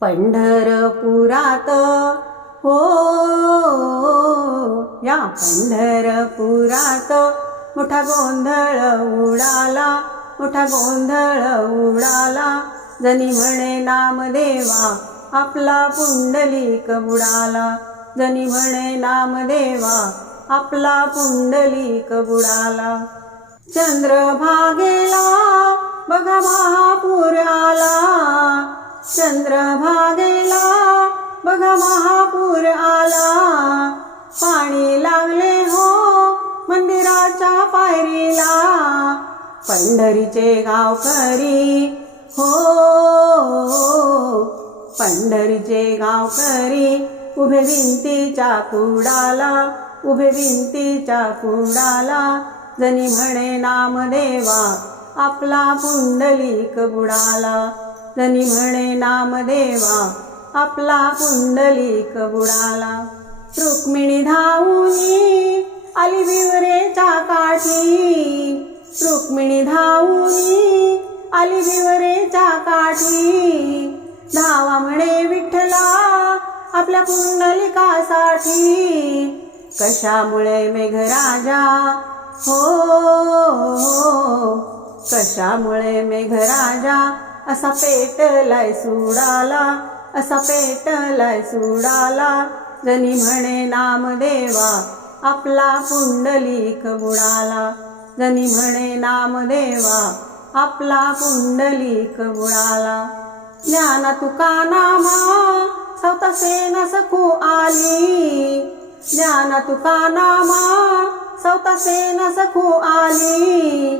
पंढरपुरात. हो या पंढरपुरात. मोठा गोंधळ उडाला मोठा गोंधळ उडाला. जनी म्हणे नामदेवा आपला पुंडलिक बुडाला. जनी म्हणे नामदेवा आपला पुंडलिक बुडाला. चंद्रभागेला बघा महापुराला. चंद्र चंद्रभागेला बघा महापूर आला. पाणी लागले हो मंदिराच्या पायरीला. पंढरीचे गावकरी हो. पंढरीचे गावकरी उभे भिंतीच्या कुडाला उभे भिंतीच्या कुडाला. जनी म्हणे नामदेवा आपला पुंडलिक बुडाला. जनी म्हणे नामदेवा आपला पुंडलिक बुडाला. रुक्मिणी धावूनी आली विवरेच्या काठी. रुक्मिणी धावूनी आली विवरेच्या काठी. धावा म्हणे विठ्ठला आपल्या पुंडलिकासाठी. कशामुळे मेघराजा हो हो. हो, हो. कशामुळे मेघराजा असा पेटलाय सुडाला असा पेटलाय सुडाला. जनी म्हणे नामदेवा आपला पुंडलिक बुडाला. जनी म्हणे नामदेवा आपला पुंडलिक बुडाला. ज्ञान तुका नामा सवता सेना सखू आली. ज्ञान तुका नामा सवता सेना सखू आली.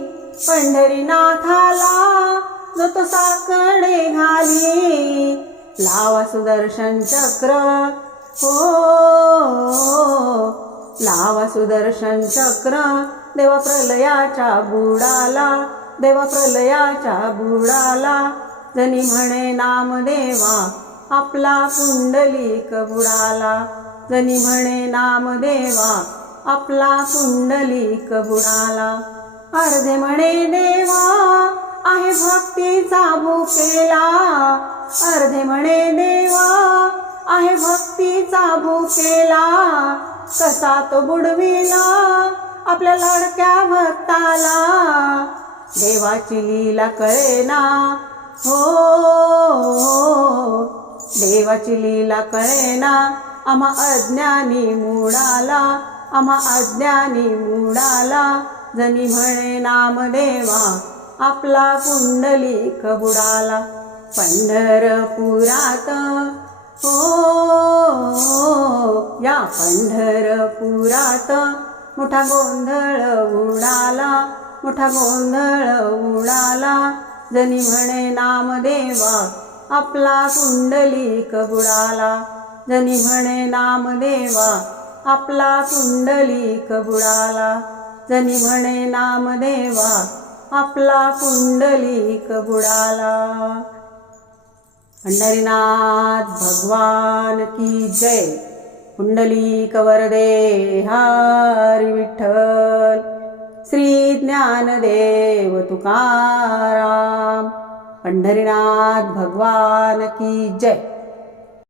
पंढरीनाथाला जो तो साकडे घाली. लावा सुदर्शन चक्र. हो. लावा सुदर्शन चक्र. देवा प्रलयाच्या बुडाला. देवा प्रलयाच्या बुडाला. जनी म्हणे नामदेवा आपला पुंडलिक बुडाला. जनी म्हणे नामदेवा आपला पुंडलिक बुडाला. अर्धे म्हणे देवा आहे भक्तीचा भुकेला. अर्धे म्हणे देवा आहे भक्तीचा भुकेला. कसा तो बुडविला आपल्या लाडक्या भक्ताला. देवाची लीला कळेना. हो, हो देवाची लीला कळेना. आम्हा अज्ञानी मुडाला आम्हा अज्ञानी मुडाला जनी म्हणे नामदेवा आपला पुंडलिक बुडाला पंढरपुरात. हो या पंढरपुरात. मोठा गोंधळ उडाला मोठा गोंधळ उडाला. जनी म्हणे नामदेवा आपला पुंडलिक बुडाला जनी म्हणे नामदेवा आपला पुंडलिक बुडाला जनी म्हणे नामदेवा आपला पुंडलिक बुडाला. पंढरीनाथ भगवान की जय. पुंडलिक वरदे हरी विठ्ठल. श्री ज्ञानदेव तुकाराम. पंढरीनाथ भगवान की जय.